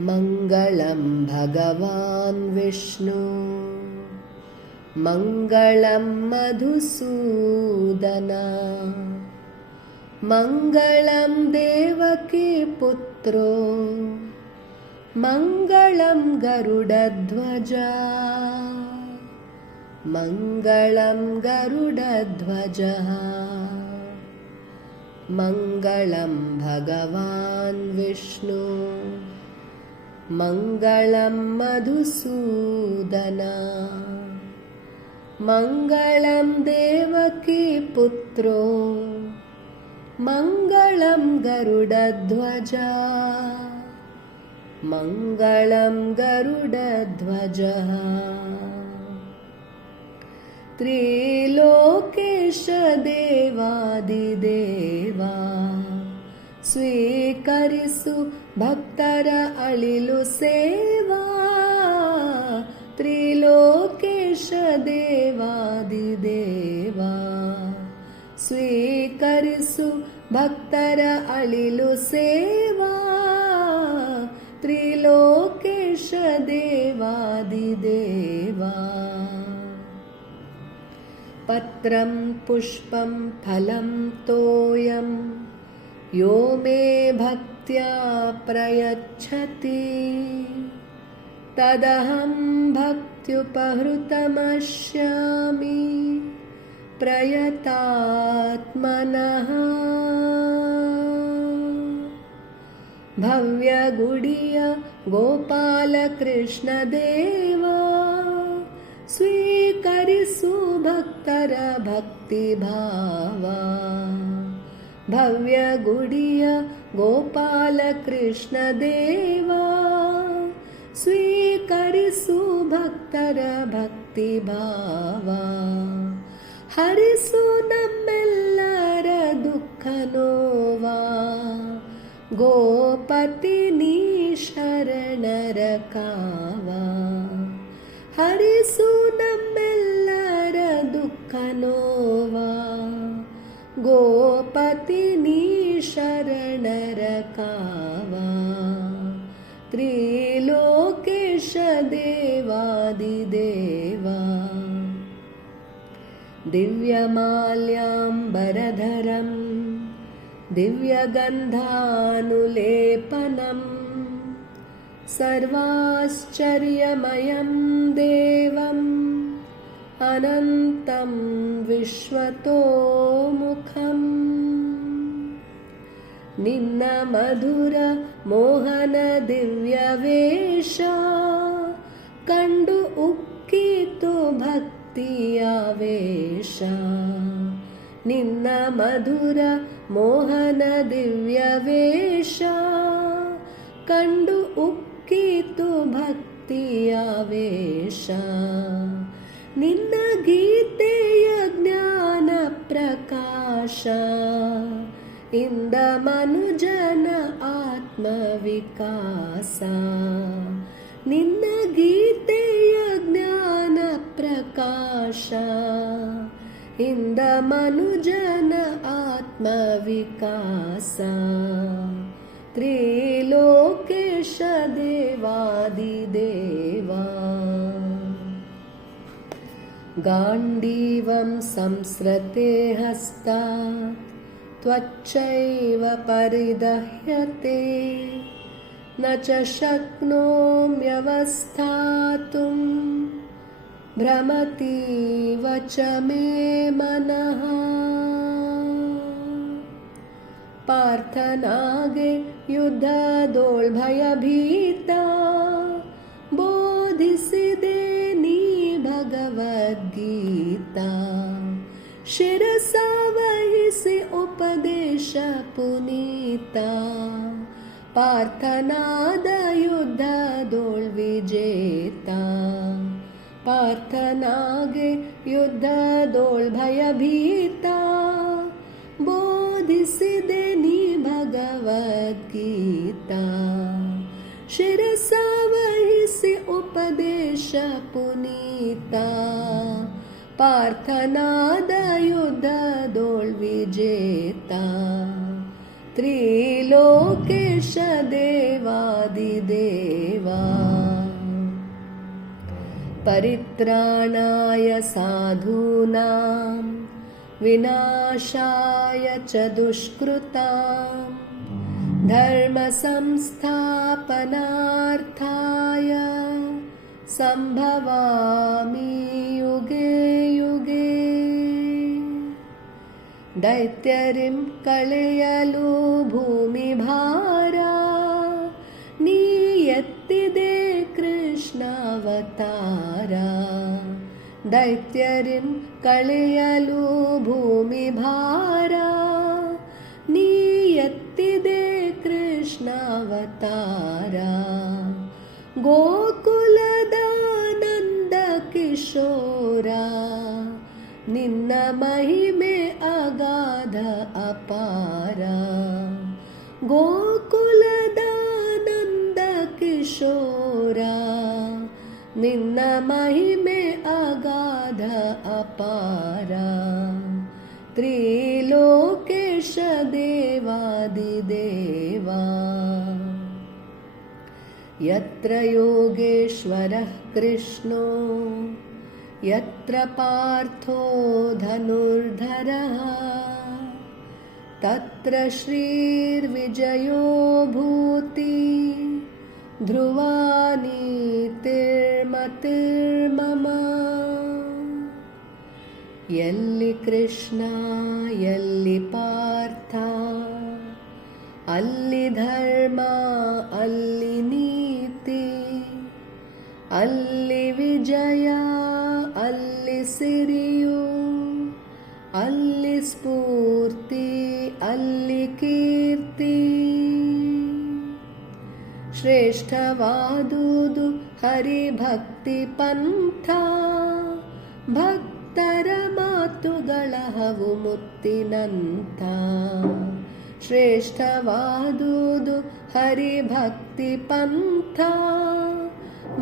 मङ्गलं भगवान् विष्णु मङ्गलं मधुसूदना मङ्गलं देवकी पुत्रो मङ्गलं गरुडध्वजा मङ्गलं गरुडध्वजः मङ्गलं भगवान् विष्णु मङ्गलं मधुसूदना मङ्गलं देवकी पुत्रो मङ्गलं गरुडध्वजा मङ्गलं गरुडध्वजः ತ್ರಿಲೋಕೇಶ ದೇವಾದಿದೇವಾ ಸ್ವೀಕರಿಸು ಭಕ್ತರ ಅಳಿಲು ಸೇವಾ ತ್ರಿಲೋಕೇಶ ದೇವಾದಿದೇವಾ ಸ್ವೀಕರಿಸು ಭಕ್ತರ ಅಳಿಲು ಸೇವಾ ತ್ರಿಲೋಕೇಶ ದೇವಾದಿದೇವಾ ಪತ್ರಂ ಪುಷ್ಪಂ ಫಲಂ ತೋಯಂ ಯೋ ಮೇ ಭಕ್ತ್ಯಾ ಪ್ರಯಚ್ಛತಿ ತದಹಂ ಭಕ್ತ್ಯುಪಹೃತಮಶ್ಯಾಮಿ ಪ್ರಯತಾತ್ಮನಃ ಭವ್ಯಗುಡಿಯ ಗೋಪಾಲಕೃಷ್ಣ ದೇವಾ ಸ್ವೀಕರಿಸು ಭಕ್ತರ ಭಕ್ತಿ ಭಾವ ಭವ್ಯಗುಡಿಯ ಗೋಪಾಲಕೃಷ್ಣ ದೇವಾ ಸ್ವೀಕರಿಸು ಭಕ್ತರ ಭಕ್ತಿ ಭಾವ ಹರಿಸು ನಮ್ಮೆಲ್ಲರ ದುಃಖ ನೋವಾ ಗೋಪತಿ ನೀ ಶರಣರ ಕಾವಾ ಹರಿಸು ನಮ್ಮೆಲ್ಲರ ದುಃಖ ನೋವಾ ಗೋಪತಿ ನೀ ಶರಣರ ಕಾವಾ ತ್ರಿಲೋಕೇಶ ದೇವಾದಿದೇವಾ ದಿವ್ಯಮಾಲ್ಯಾಂಬರಧರಂ ದಿವ್ಯಗಂಧಾನುಲೇಪನಂ ಸರ್ವಾಶ್ಚರ್ಯಮಯಂ ದೇವಂ ಅನಂತಂ ವಿಶ್ವತೋಮುಖಂ ನಿನ್ನ ಮಧುರ ಮೋಹನ ದಿವ್ಯವೇಷ ಕಂಡು ಉಕ್ಕಿತು ಭಕ್ತಿಯಾವೇಶ ನಿನ್ನ ಮಧುರ ಮೋಹನ ದಿವ್ಯವೇಷ ಕಂಡು ಉಕ್ಕಿತು ಭಕ್ತಿಯಾವೇಶ ನಿನ್ನ ಗೀತೆಯ ಜ್ಞಾನ ಪ್ರಕಾಶ ಇಂದ ಮನುಜನ ಆತ್ಮವಿಕಾಸ ನಿನ್ನ ಗೀತೆಯ ಜ್ಞಾನ ಪ್ರಕಾಶ ಇಂದ ಮನುಜನ ಆತ್ಮವಿಕಾಸ ತ್ರಿಲೋಕೇಶ ದೇವಾದಿದೇವಾ ಗಾಂಡೀವಂ ಸಂಸ್ರತೆ ಹಸ್ತಾತ್ ತ್ವಚ್ಚೈವ ಪರಿದಹ್ಯತೆ ನ ಚ ಶಕ್ನೋಮ್ಯವಸ್ಥಾತುಂ ಭ್ರಮತೀವ ಚ ಮೇ ಮನಃ ಪಾರ್ಥನಾಗೆ ಯುದ್ಧದೋಳ್ಭಯಭೀತ ಬೋಧಿಸಿದೆ ನೀ ಭಗವದ್ಗೀತಾ ಶಿರಸಾವಹಿಸಿ ಉಪದೇಶ ಪುನೀತ ಪಾರ್ಥನಾದ ಯುದ್ಧದೋಳ್ ವಿಜೇತ ಪಾರ್ಥನಾಗೆ ಯುದ್ಧದೋಳ್ ಭಯಭೀತ ಬೋಧಿಸಿದೆ ನೀ ಭಗವದ್ಗೀತಾ ಶಿರಸಾವಹಿಸಿ ಉಪದೇಶ ಪುನೀತ ಪಾರ್ಥನಾದ ಯುದ್ಧದೋಳ್ ವಿಜೇತ ತ್ರಿಲೋಕೇಶ देवादिदेवा परित्राणाय साधूनां विनाशाय च दुष्कृतां धर्मसंस्थापनार्थाय सम्भवामि युगे युगे दैत्यरिं कಳೆಯಲು ಭೂಮಿಭಾರ ನೀ ಎತ್ತಿದೆ ಕೃಷ್ಣಾವತಾರ ದೈತ್ಯರಿಂ ಕಳೆಯಲು ಭೂಮಿಭಾರ ನೀ ಎತ್ತಿದೆ ಕೃಷ್ಣಾವತಾರ ಗೋಕುಲದ ನಂದ ಕಿಶೋರ ನಿನ್ನ ಮಹಿಮೆ ಅಗಾಧ ಅಪಾರ ಗೋಕುಲದ ನಂದ ಕಿಶೋರ ನಿನ್ನ ಮಹಿಮೆ ಅಗಾಧ ಅಪಾರ ತ್ರಿಲೋಕೇಶ ದೇವಾದಿದೇವಾ ಯತ್ರ ಯೋಗೇಶ್ವರಃ ಕೃಷ್ಣೋ ಯತ್ರ ಪಾರ್ಥೋ ಧನುರ್ಧರಃ ತತ್ರ ಶ್ರೀರ್ವಿಜಯೋ ಭೂತಿ ಧ್ರುವ ನೀತಿರ್ಮತಿರ್ಮಮ ಎಲ್ಲಿ ಕೃಷ್ಣ ಎಲ್ಲಿ ಪಾರ್ಥ ಅಲ್ಲಿ ಧರ್ಮ ಅಲ್ಲಿ ನೀತಿ ಅಲ್ಲಿ ವಿಜಯ ಅಲ್ಲಿ ಸಿರಿಯು ಅಲ್ಲಿ ಸ್ಫೂರ್ತಿ ಅಲ್ಲಿ ಕೀರ್ತಿ ಶ್ರೇಷ್ಠವಾದುದು ಹರಿಭಕ್ತಿ ಪಂಥ ಭಕ್ತರ ಮಾತುಗಳ ಹವು ಮುತ್ತಿನಂಥ ಶ್ರೇಷ್ಠವಾದುದು ಹರಿಭಕ್ತಿ ಪಂಥ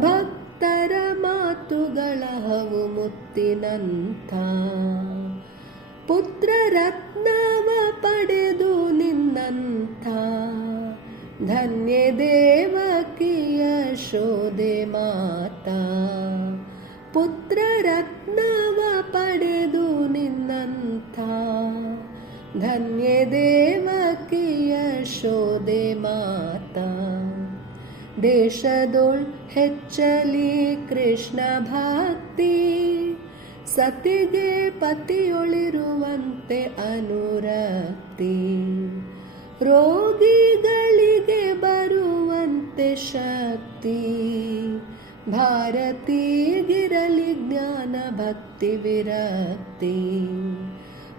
ಭಕ್ತರ ಮಾತುಗಳ ಹವು ಮುತ್ತಿನಂಥ ಪುತ್ರ ರತ್ನವ ಪಡೆದು ನಿನ್ನಂಥ ಧನ್ಯ ದೇವಕಿಯ ಶೋದೆ ಮಾತಾ ಪುತ್ರ ರತ್ನವ ಪಡೆದು ನಿನ್ನಂಥ ಧನ್ಯ ದೇವಕಿಯ ಶೋದೆ ಮಾತಾ ದೇಶದೊಳ್ ಹೆಚ್ಚಲಿ ಕೃಷ್ಣ ಭಕ್ತಿ ಸತಿಗೆ ಪತಿಯೊಳಿರುವಂತೆ ಅನುರಕ್ತಿ ರೋಗಿಗಳಿಗೆ ಬರುವಂತೆ ಶಕ್ತಿ ಭಾರತೀಗಿರಲಿ ಜ್ಞಾನ ಭಕ್ತಿ ವಿರಕ್ತಿ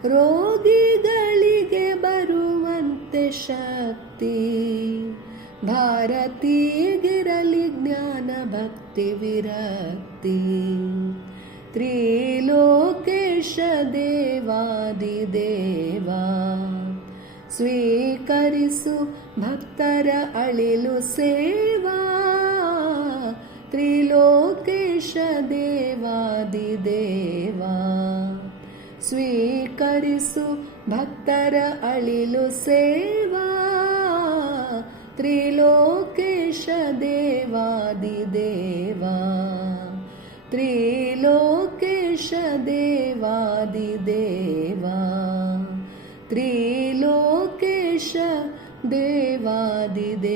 ರೋಗಿಗಳಿಗೆ ಬರುವಂತೆ ಶಕ್ತಿ ಭಾರತೀಗಿರಲಿ ಜ್ಞಾನ ಭಕ್ತಿ ವಿರಕ್ತಿ ತ್ರಿಲೋಕೇಶ ದೇವಾದಿದೇವಾ ಸ್ವೀಕರಿಸು ಭಕ್ತರ ಅಳಿಲು ಸೇವಾ ತ್ರಿಲೋಕೇಶ ದೇವಾದಿದೇವಾ ಸ್ವೀಕರಿಸು ಭಕ್ತರ ಅಳಿಲು ಸೇವಾ ತ್ರಿಲೋಕೇಶ ದೇವಾದಿದೇವಾ ತ್ರಿಲೋಕೇಶ ದೇವಾದಿದೇವಾ ತ್ರಿಲೋಕೇಶ ದೇವಾದಿದೇವಾ